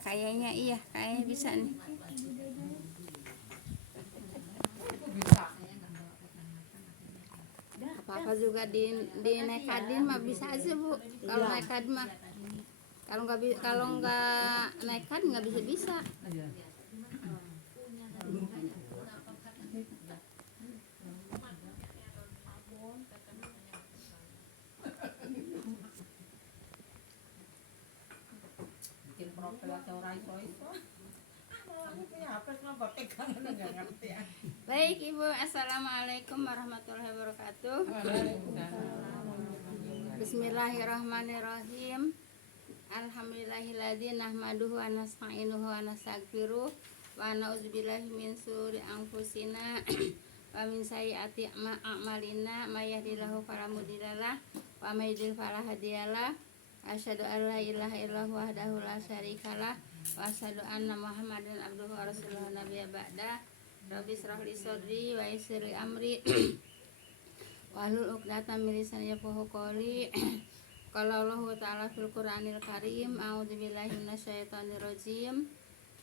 Kayaknya iya, kayaknya bisa nih. Apa-apa juga di nekadin mah bisa aja Bu. Kalau nekad mah. Kalau nggak nekad nggak bisa. Bikin profil aja orang iso-iso. Aku punya HP cuma pakai kangen enggak ngerti ya. Baik Ibu, assalamualaikum warahmatullahi wabarakatuh. Bismillahirrahmanirrahim. Alhamdulillahilladzi nahmaduhu wa nasta'inuhu wa nastaghfiruh wa na'udzubillahi min syururi anfusina wa min sayyiati a'malina may yahdihillahu fala mudhillalah wa may yudhlil fala hadiyalah. Asyhadu an la ilaha illallah wahdahu la syarikalah wa asyhadu anna Muhammadan abduhu wa rasuluhu nabiyya ba'da. Rabbi shrah li sadri wa yassir li amri wahlul 'uqdatam min lisani yafqahu qawli. Qala Allahu ta'ala fil Qur'anil Karim, a'udzubillahi minasyaitonir rajim.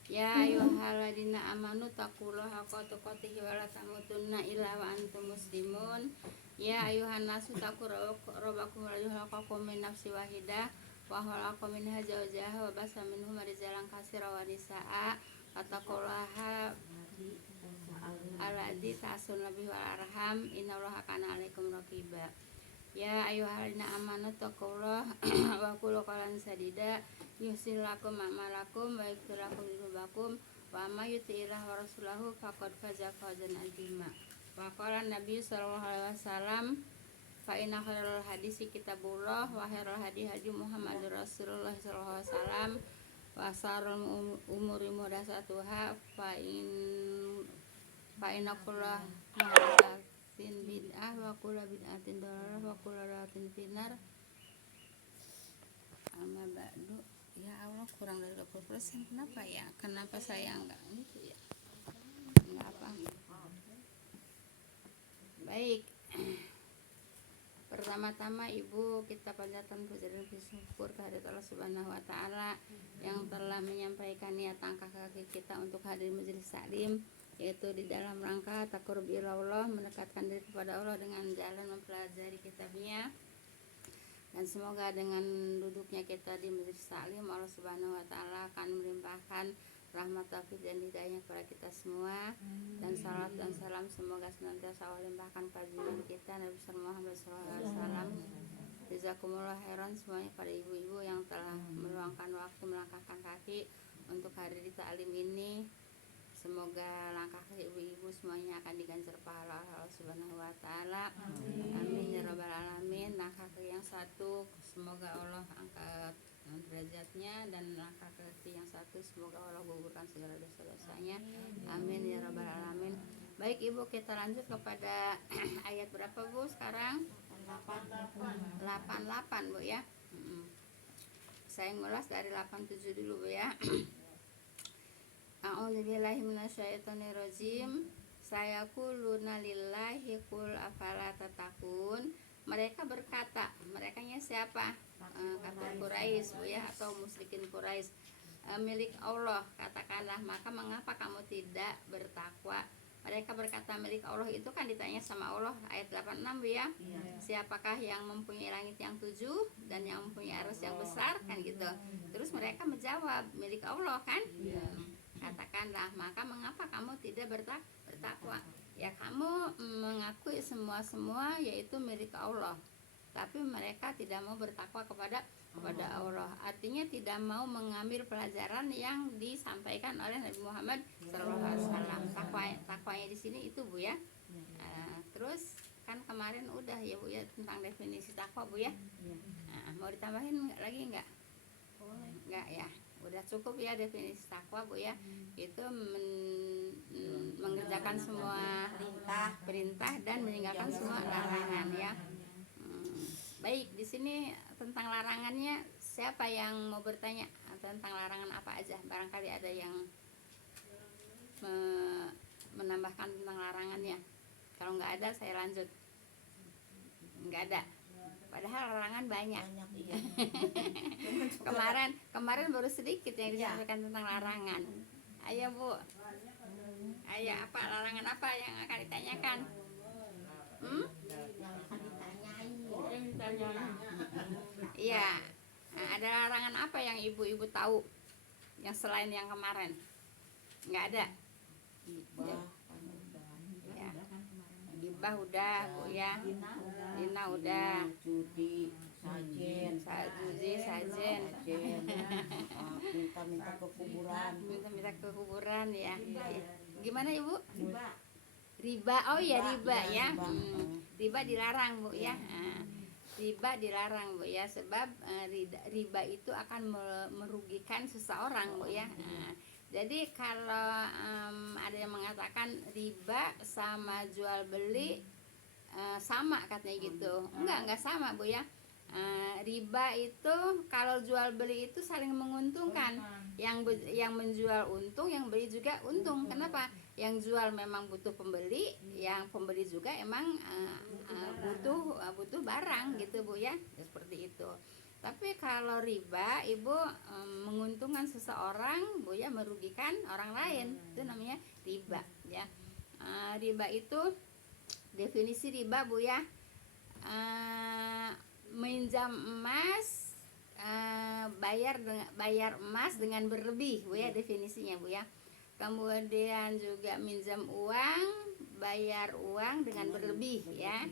Ya ayyuhalladzina amanu taqullaha haqqa tuqatih wa la tamutunna illa wa antum muslimun. Ya ayyuhan nasu taqu rabbakum alladzi khalaqakum min nafsin wahidah wa khalaqa minha zawjaha wa basa minhuma rijalan katsiran wa nisaa. Wattaqullaha alladzi ta'assuna bihi wal arham, innallaha kana 'alaikum raqiba. Ya ayyuhalladzina amanu taqullaha wa qulu qawlan sadida yuslih lakum a'malakum wa yaghfir lakum dzunubakum wa may yuti'illah wa rasulahu faqad faza fawzan 'azima. Wa qala Nabi sallallahu alaihi wasallam, fa inna khairal hadisi kitabullah wa khairal hadi hadi Muhammadur Rasulullah sallallahu alaihi wasallam wa syarrul umuri muhdatsatuha fa inna kulla muhdatsatin bid'ah wa kulla bid'atin dhalalah wa kulla dhalalatin finnar. Amma ba'du. Ya Allah, kurang dari 20%. Kenapa ya? Kenapa saya enggak gitu ya? Enggak apa. Baik. Pertama-tama Ibu, kita panjatkan puja dan syukur kehadirat Allah Subhanahu wa taala yang telah menyampaikan niat langkah kaki kita untuk hadir majelis taklim, yaitu di dalam rangka taqarrub ila Allah, mendekatkan diri kepada Allah dengan jalan mempelajari kitabnya. Dan semoga dengan duduknya kita di majelis taklim, Allah Subhanahu wa taala akan melimpahkan rahmat, taufik dan hidayahnya kepada kita semua. Dan salat dan salam semoga senantiasa Allah limpahkan kepada kita Nabi Muhammad SAW. Jazakumullah khairan semuanya pada ibu-ibu yang telah meluangkan waktu melangkahkan kaki untuk hadir di taklim ini. Semoga langkah kaki ibu-ibu semuanya akan diganjar pahala Allah Subhanahu wa taala. Amin ya rabbal alamin. Langkah kaki yang satu semoga Allah angkat derajatnya, dan langkah kaki yang satu semoga Allah gugurkan segala dosa-dosanya. Amin ya rabbal alamin. Baik Ibu, kita lanjut kepada ayat berapa Bu sekarang? 88 Bu ya. Saya ngulas dari 87 dulu Bu ya. A'udzubillahi minasyaitonirrajim. Sayaquluna lillahi qul afala tattaqun. Mereka berkata, merekanya siapa? Kafir Quraisy Bu ya, atau musyrikin Quraisy. Milik Allah, katakanlah maka mengapa kamu tidak bertakwa? Mereka berkata milik Allah itu kan ditanya sama Allah, ayat 86 Bu ya. Siapakah yang mempunyai langit yang 7 dan yang mempunyai arsy yang besar, kan gitu. Terus mereka menjawab milik Allah kan. Katakanlah maka mengapa kamu tidak bertakwa? Ya kamu mengakui semua yaitu milik Allah, tapi mereka tidak mau bertakwa kepada Allah. Artinya tidak mau mengambil pelajaran yang disampaikan oleh Nabi Muhammad SAW. Takwanya di sini itu Bu ya. Terus kan kemarin udah ya Bu ya tentang definisi takwa Bu ya. Mau ditambahin lagi enggak? Enggak ya. Udah cukup ya definisi takwa Bu ya. Itu mengerjakan semua perintah dan meninggalkan semua larangan ya. Baik, di sini tentang larangannya siapa yang mau bertanya tentang larangan apa aja? Barangkali ada yang menambahkan tentang larangannya. Kalau nggak ada saya lanjut. Nggak ada. padahal larangan banyak. Banyak iya. Cuman suka Kemarin baru sedikit yang Iya. disampaikan tentang larangan. Ayo Bu, ayo apa larangan apa yang akan ditanyakan? yang akan ditanyain. Iya. Nah, ada larangan apa yang ibu-ibu tahu yang selain yang kemarin? Nggak ada. Hibah, Ya. Gibah udah Bu ya. Zina udah. judi, sajen, Sajen. minta-minta ke kuburan. Minta-minta ke kuburan ya. Gimana Ibu? Riba. Riba. Oh ya riba ya. Riba. Riba dilarang Bu ya. Riba dilarang Bu ya, sebab riba itu akan merugikan seseorang Bu ya. Jadi kalau ada yang mengatakan riba sama jual beli sama katanya gitu, enggak sama Bu ya. Riba itu kalau jual beli itu saling menguntungkan, yang menjual untung, yang beli juga untung. Kenapa? Yang jual memang butuh pembeli, yang pembeli juga emang butuh barang gitu Bu ya, seperti itu. Tapi kalau riba, Ibu menguntungkan seseorang Bu ya, merugikan orang lain, itu namanya riba ya. Riba itu, definisi riba Bu ya, minjam emas, bayar emas dengan berlebih Bu ya, definisinya Bu ya. Kemudian juga minjam uang, bayar uang dengan berlebih ya.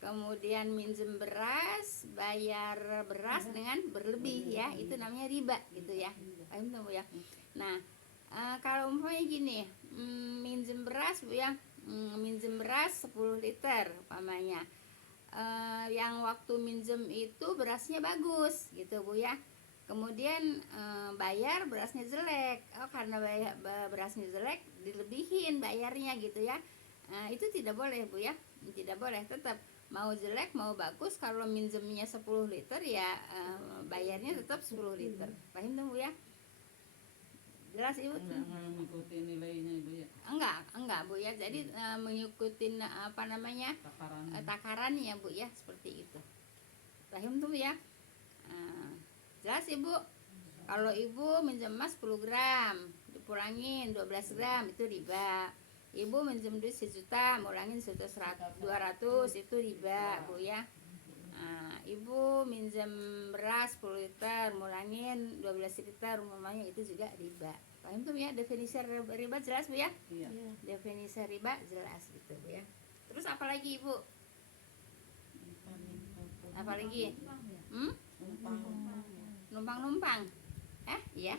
Kemudian minjem beras, bayar beras dengan berlebih ya, itu namanya riba gitu ya. Paham tuh Bu ya. Nah, kalau umpamanya gini, minjem beras Bu ya, minjem beras 10 liter umpamanya. Yang waktu minjem itu berasnya bagus gitu Bu ya. Kemudian bayar berasnya jelek. Karena berasnya jelek dilebihin bayarnya gitu ya. Itu tidak boleh Bu ya. Tidak boleh, tetap mau jelek mau bagus, kalau minjemnya 10 liter ya bayarnya tetap 10 liter. Paham tuh Bu ya? Jelas Ibu? Enggak mengikuti nilainya Ibu ya. Enggak Bu ya. Jadi mengikuti apa namanya? Takarannya Bu ya, seperti itu. Paham tuh Bu ya? Jelas Ibu? Kalau Ibu minjem emas 10 gram, dipulangin 12 gram, itu riba. Ibu minjem duit 1 juta, mulangin 200, itu riba Bu ya. Ibu minjem beras 10 liter, mulangin 12 liter, umpamanya, itu juga riba. Paham tuh ya, definisi riba jelas Bu ya? Iya. Definisi riba jelas gitu Bu ya. Terus apa lagi Ibu? Apa lagi? Numpang-numpang. Iya.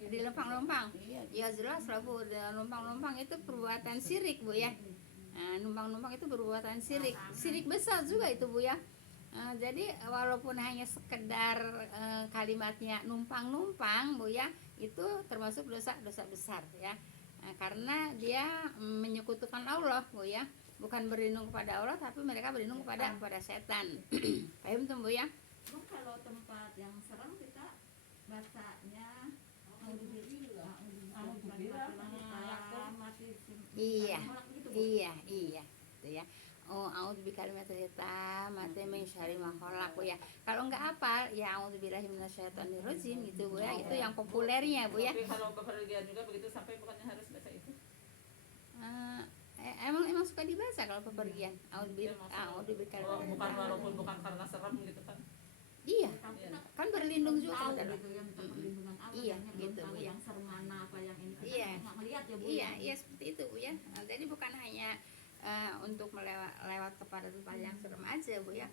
Di numpang-numpang. Ya jelas lah Bu, numpang-numpang itu perbuatan syirik Bu ya. Numpang-numpang itu perbuatan syirik. Syirik besar juga itu Bu ya. Jadi walaupun hanya sekedar kalimatnya numpang-numpang Bu ya, itu termasuk dosa besar ya. Karena dia menyekutukan Allah Bu ya. Bukan berlindung kepada Allah, tapi mereka berlindung kepada setan. Paham tuh Bu ya? Kalau tempat yang serem kita bacanya Iya itu ya. A'udzubika minasyaithanir rajim, mate min syarri ma khalaq Bu ya. Kalau enggak hafal ya a'udzubillahi minasyaitonir rajim gitu Bu ya. Itu yang populernya Bu ya. Tapi kalau bepergian juga begitu sampai bukannya harus baca itu. Emang suka dibaca kalau bepergian. A'udzubika Bukan walaupun bukan karena serem gitu kan. Iya, kan berlindung juga tahu kan. gitu yang perlindungan Allah. Iya, yang gitu, tahu Bu, ya. yang serem mana apa yang ini kita Iya. nggak ngelihat ya Bu. Iya seperti itu Bu ya. Jadi bukan hanya untuk lewat kepada tempat yang serem aja Bu ya.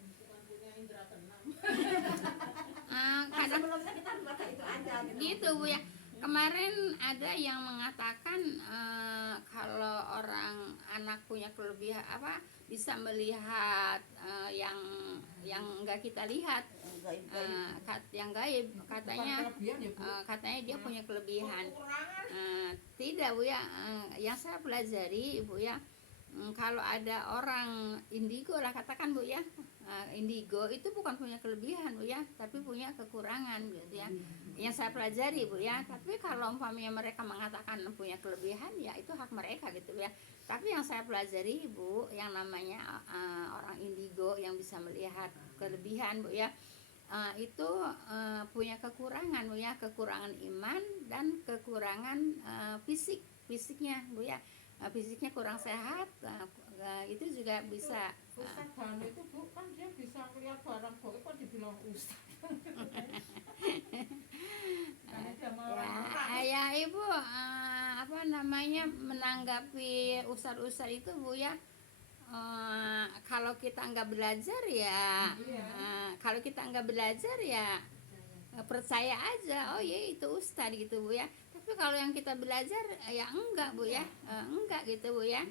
Kadang Sebelumnya kita baca itu aja gitu Bu ya. Kemarin ada yang mengatakan kalau orang anak punya kelebihan apa, bisa melihat yang enggak kita lihat, yang gaib, katanya katanya dia punya kelebihan. Tidak Bu ya. Yang saya pelajari Bu ya, kalau ada orang indigo lah katakan Bu ya, indigo itu bukan punya kelebihan Bu ya, tapi punya kekurangan gitu ya. Yang saya pelajari Bu ya. Tapi kalau umpamanya mereka mengatakan punya kelebihan ya itu hak mereka gitu ya. Tapi yang saya pelajari Bu, yang namanya orang indigo yang bisa melihat kelebihan Bu ya, itu punya kekurangan Bu ya, kekurangan iman dan kekurangan fisiknya Bu ya. Fisiknya kurang sehat, itu juga bisa. Ustaz Danu itu Bu kan dia bisa melihat barang gaib kok dibilang Ustaz. Karena dia mau Ya Ibu apa namanya menanggapi ustad-ustad itu Bu ya, kalau kita nggak belajar ya, kalau kita nggak belajar ya percaya aja, oh ya itu ustad gitu Bu ya. Tapi kalau yang kita belajar ya enggak Bu ya, enggak gitu Bu ya.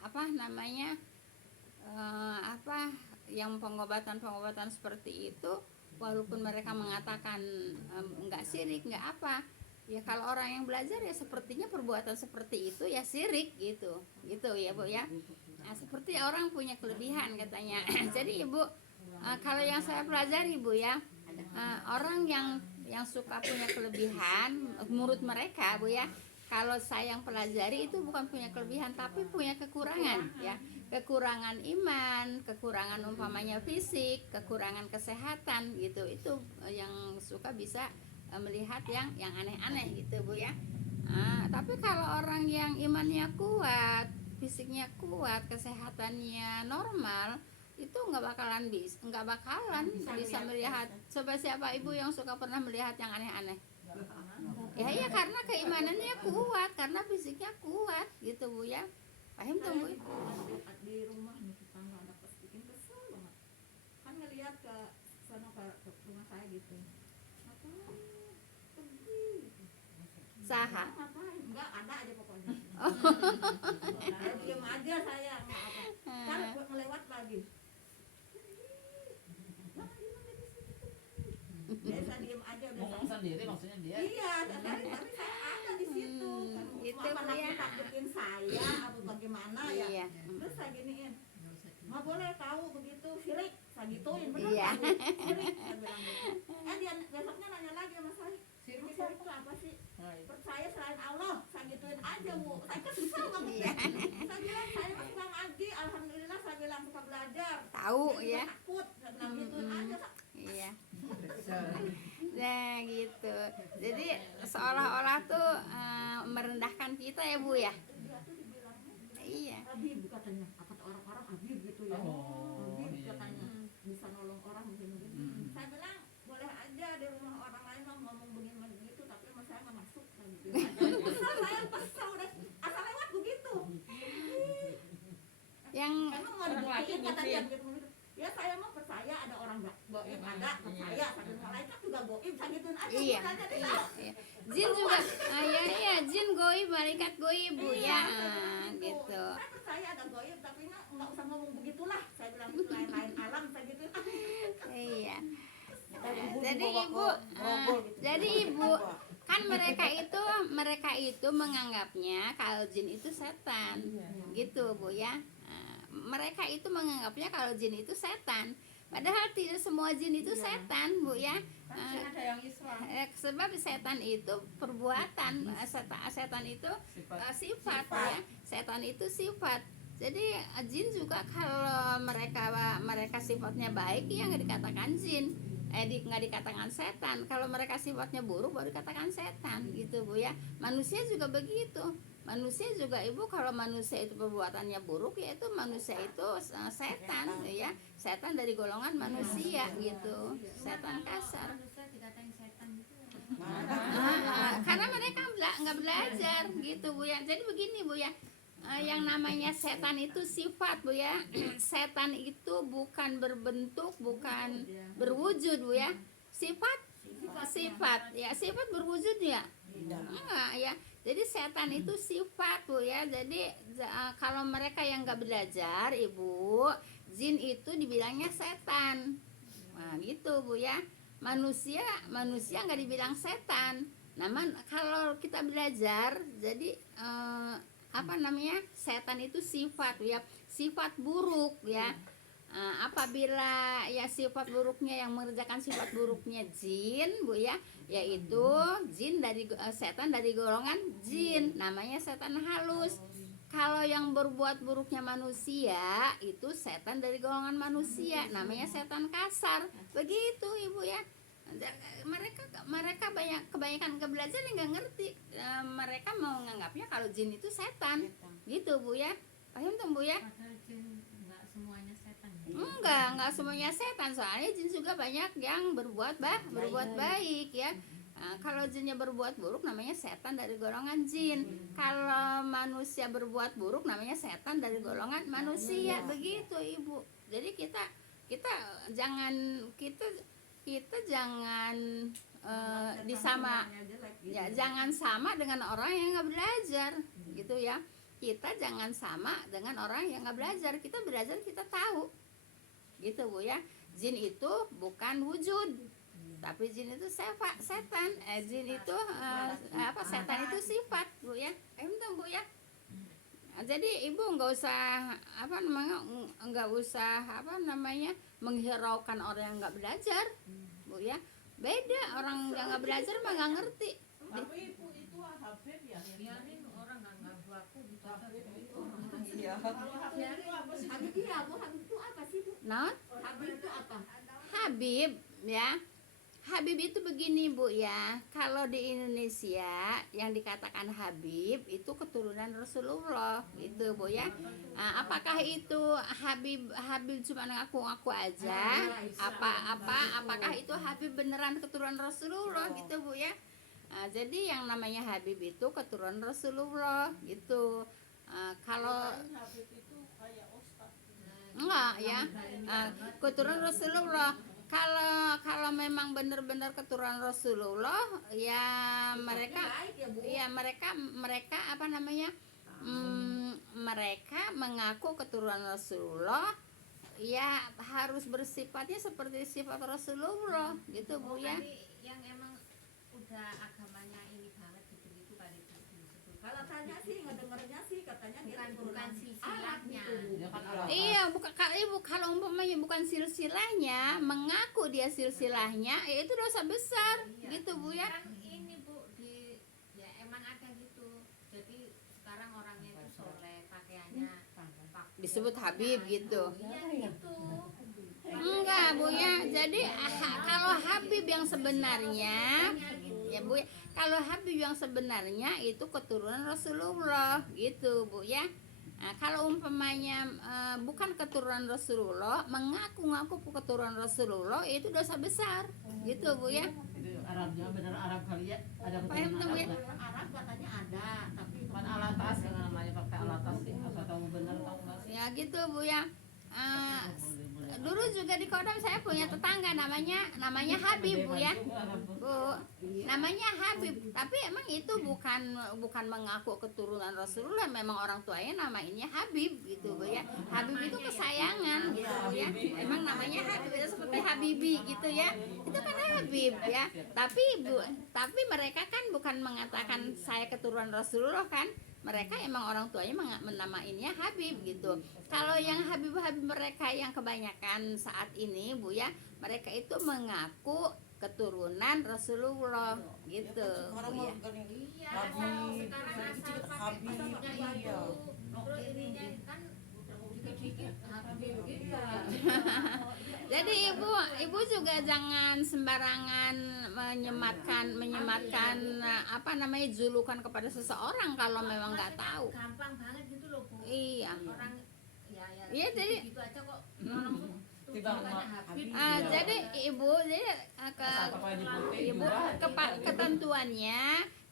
Apa namanya, apa yang pengobatan seperti itu, walaupun mereka mengatakan enggak syirik, enggak apa ya, kalau orang yang belajar ya sepertinya perbuatan seperti itu ya syirik gitu ya Bu ya. Nah, seperti orang punya kelebihan katanya. Jadi Ibu, kalau yang saya pelajari Bu ya, orang yang suka punya kelebihan menurut mereka Bu ya, kalau saya yang pelajari itu bukan punya kelebihan tapi punya kekurangan ya, kekurangan iman, kekurangan umpamanya fisik, kekurangan kesehatan gitu, itu yang suka bisa melihat yang aneh-aneh gitu Bu ya. Tapi kalau orang yang imannya kuat, fisiknya kuat, kesehatannya normal, itu nggak bakalan bisa melihat. Coba siapa Ibu yang suka pernah melihat yang aneh-aneh? Ya iya, karena keimanannya kuat, karena fisiknya kuat gitu Bu ya. Paham tuh Bu? Di rumah nih tetangga ada bikin kesel banget. Kan ngelihat ke sana ke rumah saya gitu. Ngapain? Pergi gitu. Saha. Ngapain? Enggak ada aja pokoknya. Diam aja saya, enggak apa. Kan melewat lagi. Dia saya diem aja udah. ngomong sendiri maksudnya dia. Iya, tapi saya ada di situ. Itu Apa ya. takutin saya atau bagaimana ya? Iya. Terus saya giniin, nggak boleh tahu begitu syirik. Saya gituin bener Iya. kan? Syirik, saya bilang gitu. Dia besoknya nanya lagi sama saya, syirik itu apa sih? Percaya selain Allah, saya gituin aja Bu. Saya kan susah banget ya. Saya bilang saya mah suka ngaji, alhamdulillah saya bilang suka belajar. Tahu Dia ya. juga takut, saya bilang gituin aja. Iya. Nah gitu. Jadi seolah-olah tuh merendahkan kita ya Bu ya. Dia tuh dibilangnya Iya. Habib katanya, apa orang-orang Habib gitu ya. Oh, Habib iya. katanya bisa nolong orang begini-begini. Saya bilang boleh aja di rumah orang lain mah ngomong begini begitu, tapi sama saya nggak masuk kan gitu. Kesel saya kesel udah asal lewat begitu. Yang Emang mau dibuktiin kata dia begitu. Ya saya mah percaya ada orang goib ada, percaya sambil malaikat juga goib, saya gituin aja. iya. Bu, aja deh. Iya. Jin juga iya jin goib, malaikat goib Bu ya. Gitu. Saya percaya ada goib, tapi nggak usah ngomong begitulah. Saya bilang itu lain-lain alam, saya gituin. Iya. Ibu Jadi dibawa Ibu, ke grogol gitu. jadi Ibu kan mereka itu menganggapnya kalau jin itu setan, gitu Bu ya. Mereka itu menganggapnya kalau jin itu setan, padahal tidak semua jin itu setan Bu ya. Kan ada yang Islam. Sebab setan itu perbuatan, setan itu sifat ya. Setan itu sifat. Jadi jin juga kalau mereka sifatnya baik ya nggak dikatakan jin, nggak dikatakan setan. Kalau mereka sifatnya buruk baru dikatakan setan gitu Bu ya. Manusia juga begitu. Manusia juga Ibu, kalau manusia itu perbuatannya buruk ya itu manusia itu setan ya. Setan dari golongan manusia gitu. Setan kasar. Karena mereka nggak belajar gitu Bu ya. Jadi begini Bu ya, yang namanya setan itu sifat Bu ya. Setan itu bukan berbentuk, bukan berwujud Bu ya. Sifat ya, sifat berwujud ya enggak ya. Jadi setan itu sifat Bu ya. Jadi kalau mereka yang nggak belajar Ibu, jin itu dibilangnya setan. Nah gitu Bu ya. Manusia nggak dibilang setan. Kalau kita belajar, jadi apa namanya, setan itu sifat ya, sifat buruk ya. Apabila ya sifat buruknya yang mengerjakan sifat buruknya jin Bu ya, yaitu jin dari setan dari golongan jin, namanya setan halus. Kalau yang berbuat buruknya manusia itu setan dari golongan manusia, namanya setan kasar. Begitu Ibu ya. Mereka kebanyakan belajar nggak ngerti. Mereka mau menganggapnya kalau jin itu setan gitu Bu ya. Paham tuh Bu ya? Padahal jin nggak semuanya setan. Enggak semuanya setan, soalnya jin juga banyak yang berbuat baik ya. Kalau jinnya berbuat buruk namanya setan dari golongan jin. Kalau manusia berbuat buruk namanya setan dari golongan manusia. Begitu Ibu. Jadi kita jangan jangan sama dengan orang yang nggak belajar gitu ya. Kita jangan sama dengan orang yang nggak belajar. Kita belajar, kita tahu gitu Bu ya. Jin itu bukan wujud, tapi jin itu setan. Jin itu setan itu sifat Bu ya. Bu ya. Jadi Ibu nggak usah menghiraukan orang yang nggak belajar Bu ya. Beda, orang yang nggak belajar mah nggak ngerti. Tapi Ibu itu Habib ya? Biarin orang nggak aku gitu aja. Iya. Kalau Habib itu apa sih? Habib itu apa sih Bu? Nah, Habib itu apa? Habib ya. Habib itu begini Bu ya. Kalau di Indonesia yang dikatakan Habib itu keturunan Rasulullah gitu Bu ya. Apakah itu Habib cuma ngaku-ngaku aja? Apakah itu Habib beneran keturunan Rasulullah gitu Bu ya? Jadi yang namanya Habib itu keturunan Rasulullah gitu. Kalau Habib itu kayak ustaz. enggak ya, keturunan Rasulullah. Kalau memang benar-benar keturunan Rasulullah ya mereka apa namanya, mereka mengaku keturunan Rasulullah ya harus bersifatnya seperti sifat Rasulullah gitu Bu ya. Yang emang udah agamanya ini banget gitu kali itu disebut. Kalau tanya sih ngedengernya sih katanya dia bukan keturunan silsilahnya. Ya kan Allah. Iya, bukan kalau umpamanya bukan silsilahnya, mengaku dia silsilahnya, ya itu dosa besar, Iya. gitu Bu ya. Kan ini Bu ya emang ada gitu. Jadi sekarang orangnya itu soleh, pakaiannya Disebut Habib gitu. Iya gitu. Enggak Bu ya. Jadi kalau Habib yang sebenarnya, ya Bu ya, kalau Habib yang sebenarnya itu keturunan Rasulullah, gitu Bu ya. Kalau umpamanya bukan keturunan Rasulullah, mengaku-ngaku keturunan Rasulullah, itu dosa besar, gitu Bu ya. Itu Arabnya benar Arab kali ya? Ada Paham tuh, Bu ya? keturunan Arab katanya ada, tapi Kan alatas yang namanya pakai alatas sih. Apa tahu benar atau enggak sih? Ya gitu Bu ya. Dulu juga di Kodam saya punya tetangga namanya Habib Bu ya. Bu, namanya Habib, tapi emang itu bukan mengaku keturunan Rasulullah, memang orang tuanya namainnya Habib gitu Bu ya. Habib itu kesayangan gitu Bu ya. Emang namanya Habib itu seperti Habibi gitu ya. Itu kan Habib ya. Tapi mereka kan bukan mengatakan saya keturunan Rasulullah kan. Mereka emang orang tuanya menamainnya Habib gitu. Kalau yang Habib-Habib mereka yang kebanyakan saat ini Bu ya, mereka itu mengaku keturunan Rasulullah gitu Bu ya. Iya, Habib, sekarang asal pakai Habib, paspornya iya. baru. Terus ininya kan dikit-dikit Habib gitu. Jadi ibu juga jangan sembarangan menyematkan apa namanya julukan kepada seseorang kalau memang nggak tahu. Gampang banget gitu loh Bu. Iya. Orang ya Iya, jadi- gitu aja kok orang tuh Tiba tulisannya Mak Habib. Habib. Jadi ibu ketentuannya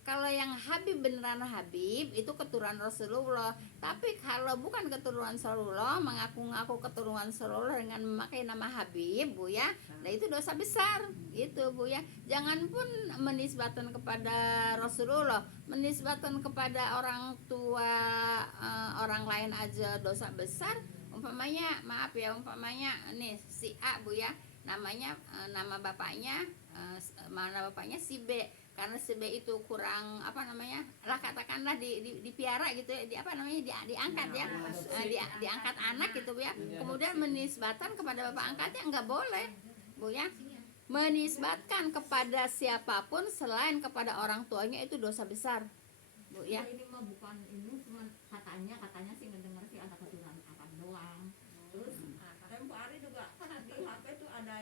kalau yang Habib beneran Habib itu keturunan Rasulullah. Tapi kalau bukan keturunan Rasulullah, mengaku-ngaku keturunan Rasulullah dengan memakai nama Habib Bu ya, nah itu dosa besar gitu Bu ya. Jangan pun menisbatan kepada Rasulullah, menisbatan kepada orang tua orang lain aja dosa besar. Umpamanya nih si A Bu ya, nama bapaknya si B. karena si B itu kurang apa namanya lah katakanlah dipiara gitu ya, diangkat ya, diangkat anak gitu Bu ya, kemudian menisbatkan kepada bapak angkatnya, nggak boleh Bu ya. Menisbatkan kepada siapapun selain kepada orang tuanya itu dosa besar Bu ya. Ini mah bukan ini, cuma katanya sih ngedenger sih ada keturunan akad doang. Terus tempo hari juga di HP tuh ada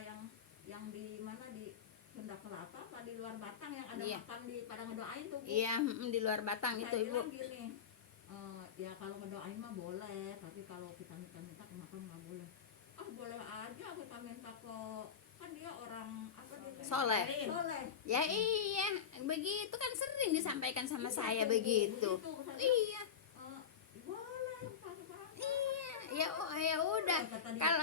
yang di mana di Sunda Kelapa apa di luar Batang yang ada Iya. makan di pada ngedoain tuh Bu. Iya, di luar Batang Saya itu Ibu. bilang gini, ya kalau ngedoain mah boleh, tapi kalau kita minta kenapa nggak boleh? Ah boleh aja kita minta ke, kan dia orang apa dia? Soleh. Soleh. Ya iya, begitu kan sering disampaikan sama saya begitu. Iya. Boleh Pak. Iya, ya udah.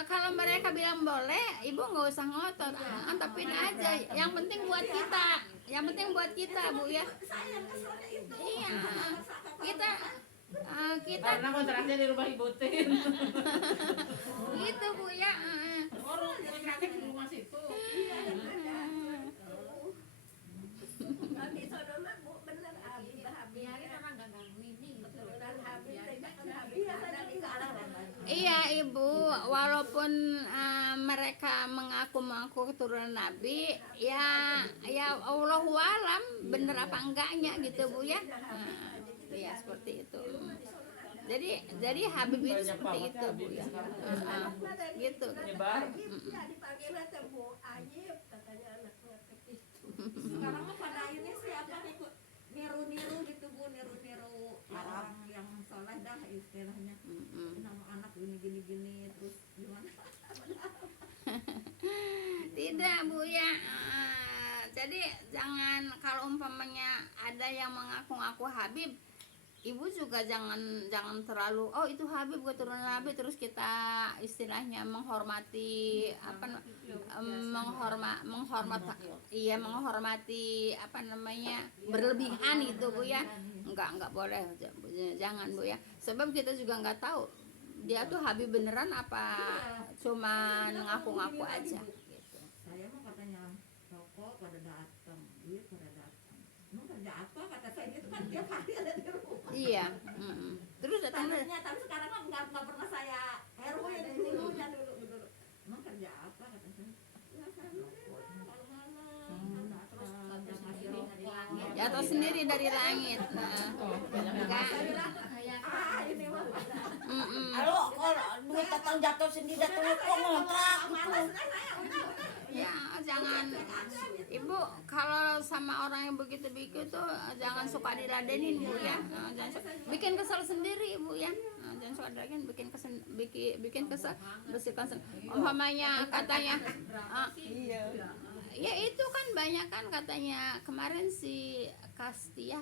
Kalau mereka bilang boleh, ibu nggak usah ngotot, antepin aja. Yang penting buat kita, Bu ya. Saya keselnya itu. Iya, kita Karena kontraknya di rumah Ibu Tin. gitu Bu ya. Orang kontraknya di rumah situ. Di sono mah Bu bener Habib biarin orang gak ganggu ini keturunan Habib kan Habib ada di kalangan. Iya Ibu, walaupun mereka mengaku keturunan Nabi, ya Allahu alam bener apa enggaknya gitu Bu ya. Iya seperti itu. Jadi Habib itu seperti itu Bu ya. Gitu. Nyebar. Ya dipanggil teh Bu Ajib katanya anaknya begitu. Sekarang mah pada ini sih apa ikut niru-niru gitu Bu, niru-niru orang yang soleh dah istilahnya. Nama anak gini terus gimana? Tidak Bu ya. Jadi jangan, kalau umpamanya ada yang mengaku-ngaku Habib, ibu juga jangan terlalu itu Habib keturunan Nabi, terus kita istilahnya menghormati menghormati apa namanya berlebihan gitu Bu ya. Enggak boleh, jangan Bu ya, sebab kita juga nggak tahu dia tuh Habib beneran apa cuma ngaku-ngaku aja gitu. Saya mah katanya rokok pada datang, duit pada datang. Emang kerja apa kata saya gitu kan tiap hari ada di rumah. Iya. Terus datang Tadinya, tapi sekarang mah nggak pernah saya heroin dulunya dulu. Emang kerja apa kata saya? Ya saya kalau malam terus ngasih rokok. jatuh sendiri dari langit. Enggak. Ini mah Halo, kalau duit datang jatuh sendiri datang kok ngontrak malas gitu. saya udah. Ya jangan Ibu, kalau sama orang yang begitu tuh jangan suka diladenin Bu ya. Bikin kesel sendiri Ibu ya. Jangan suka diladenin, bikin kesel, bersihkan umpamanya katanya ya itu kan banyak kan katanya kemarin si Kasih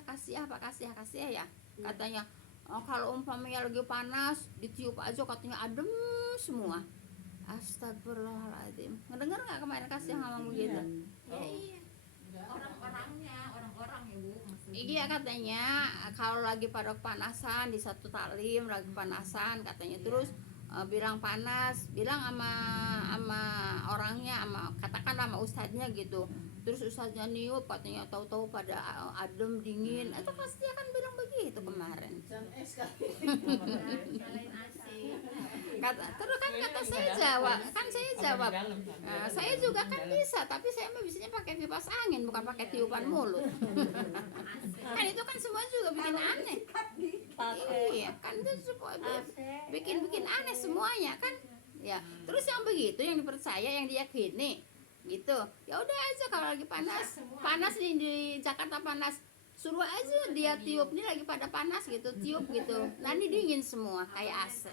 ya katanya kalau umpamanya lagi panas ditiup aja katanya adem semua. Astagfirullahaladzim. Ngedenger nggak kemarin Kasih ngomong begitu? Ya iya. Orang-orang ya Bu maksudnya. Iya katanya kalau lagi pada kepanasan di satu taklim lagi kepanasan katanya, terus bilang panas, bilang sama orangnya, katakanlah sama ustadznya gitu, terus ustadznya niup katanya tahu-tahu pada adem dingin. Itu pasti akan bilang begitu kemarin. Terus kata saya jawab, saya juga kan bisa, tapi saya mah bisanya pakai kipas angin bukan pakai tiupan mulut. Kan itu kan semua juga bikin aneh. Iya kan itu bikin aneh semuanya kan. Ya terus yang begitu yang dipercaya yang diyakini gitu, ya udah aja kalau lagi panas nih di Jakarta panas, suruh aja dia tiup, nih lagi pada panas gitu, tiup gitu, nanti dingin semua kayak AC.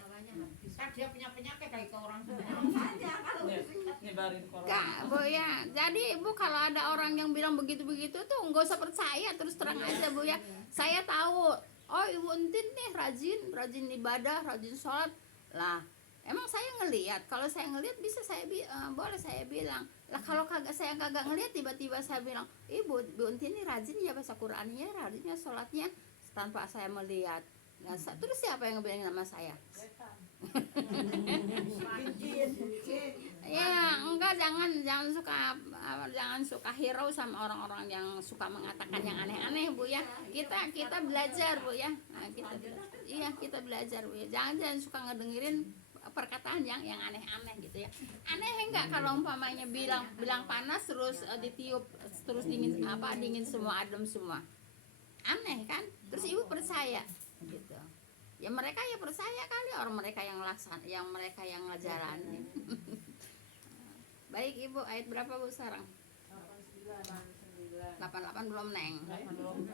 Kan dia punya penyakit kayak ke orang tua. Nyebarin corona. Kak, Bu ya. Jadi Bu kalau ada orang yang bilang begitu-begitu tuh nggak usah percaya, terus terang aja Bu ya. Saya tahu, oh Ibu Entin nih rajin ibadah, rajin sholat. Lah, emang saya ngelihat. Kalau saya ngelihat bisa boleh saya bilang. Lah kalau saya kagak ngelihat, tiba-tiba saya bilang, Bu Entin nih rajin ya baca Qur'annya, rajin ya sholatnya, tanpa saya melihat. Nah, terus siapa yang ngebilangin nama saya? Ya enggak, jangan suka hero sama orang-orang yang suka mengatakan yang aneh-aneh Bu ya. Kita belajar Bu ya. Nah, kita belajar Bu ya. Jangan suka ngedengerin perkataan yang aneh-aneh gitu ya. Aneh enggak kalau umpamanya bilang panas terus ditiup terus dingin semua, adem semua. Aneh kan? Terus ibu percaya gitu. Ya mereka ya percaya kali, orang mereka yang ngejalanin. Baik Ibu, ayat berapa Bu sekarang? 88 belum Neng. Belum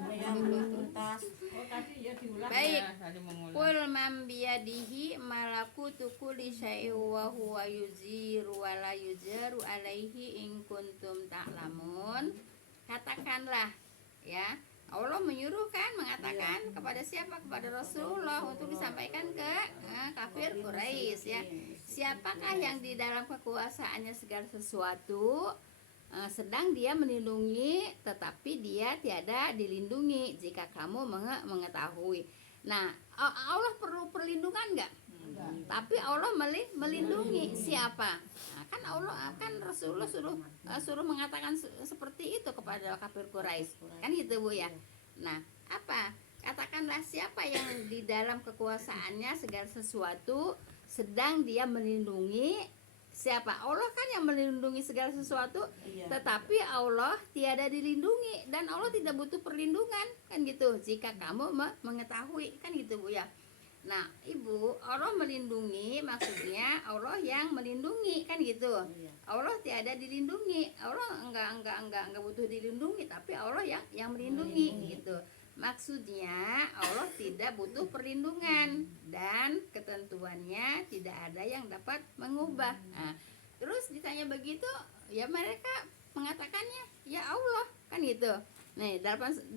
tuntas. Oh tadi ya diulang Baik. ya, tadi mengulang. Qul man biyadihi malakutu kulli syai'in wa huwa yuziru wa la yujaru alaihi in kuntum ta'lamun. Katakanlah ya, Allah menyuruh kan, mengatakan kepada siapa? Kepada Rasulullah untuk disampaikan ke kafir Quraisy ya. Siapakah yang di dalam kekuasaannya segala sesuatu sedang dia melindungi tetapi dia tiada dilindungi jika kamu mengetahui. Nah, Allah perlu perlindungan enggak? Tapi Allah melindungi siapa? Nah, kan Allah Rasulullah suruh mengatakan seperti itu kepada kafir Quraisy. Kan gitu Bu ya. Nah, apa? Katakanlah siapa yang di dalam kekuasaannya segala sesuatu sedang dia melindungi siapa? Allah kan yang melindungi segala sesuatu. Tetapi Allah tiada dilindungi dan Allah tidak butuh perlindungan, kan gitu. Jika kamu mengetahui, kan gitu Bu ya. Nah, Ibu, Allah melindungi maksudnya Allah yang melindungi, kan gitu. Allah tiada dilindungi. Allah enggak butuh dilindungi, tapi Allah yang melindungi gitu. Maksudnya Allah tidak butuh perlindungan dan ketentuannya tidak ada yang dapat mengubah. Nah, terus ditanya begitu, ya mereka mengatakannya ya Allah, kan gitu. Nih 89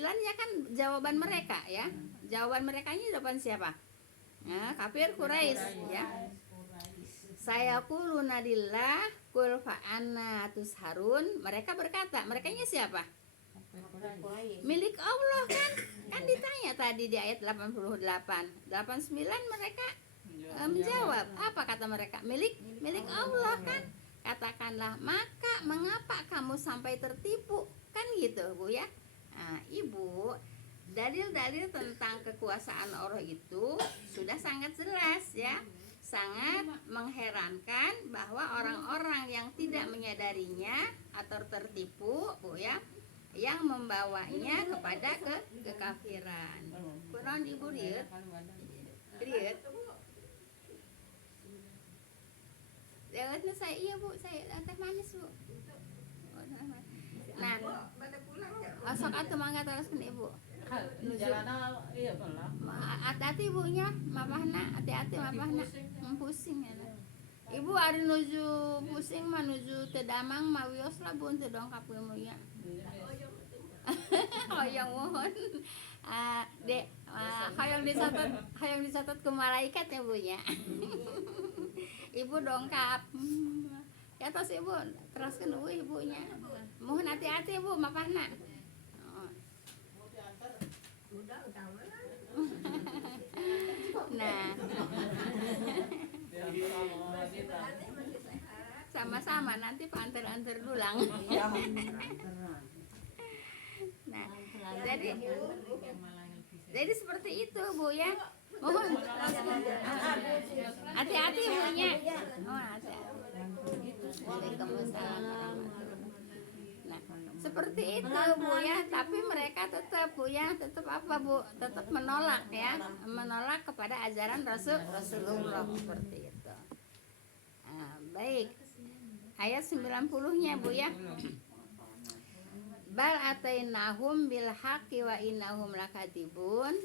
ya kan jawaban mereka ya. Jawaban merekanya jawaban siapa? Nah, kafir Quraisy ya. Saya kuluna lillah kul fa anna tusharun. Mereka berkata, merekanya siapa? Milik Allah kan? Kan ditanya tadi di ayat 88. 89 mereka menjawab. Apa kata mereka? Milik Allah kan? Katakanlah, maka mengapa kamu sampai tertipu? Kan gitu Bu ya. Nah, Ibu, dalil-dalil tentang kekuasaan Allah itu sudah sangat jelas ya. Sangat mengherankan bahwa orang-orang yang tidak menyadarinya atau tertipu Bu ya, yang membawanya kepada kekafiran. Kurang Ibu lihat. Lihatnya saya iya Bu, saya teh manis Bu. Nah, sok atuh mangga teruskeun Ibu. Jalan iya belah. Hati-hati ibunya, mapahna, hati-hati mapahna. Pusing ya. Ibu ari nuju pusing mah nuju teu damang mah wios lah Bu teu dongkap ilmu nya. Hoyong mohon. Dek, hoyong dicatat ke malaikat ya Bu nya. Ibu dongkap. Ya tos Ibu, teruskeun ibunya. Mohon hati-hati Bu mapahna. Nah, sama-sama nanti antar dulang. Nah, jadi seperti itu Bu ya. Mohon hati-hati ibunya. Oh, hati-hati. Waalaikumsalam. Nah, seperti itu Bu ya, tapi mereka tetap Bu ya, tetap apa Bu? Tetap menolak ya, menolak kepada ajaran Rasulullah seperti itu. Nah, baik. Ayat 90-nya Bu ya. Bal atainahum bil haqqi wa innahum lakatibun.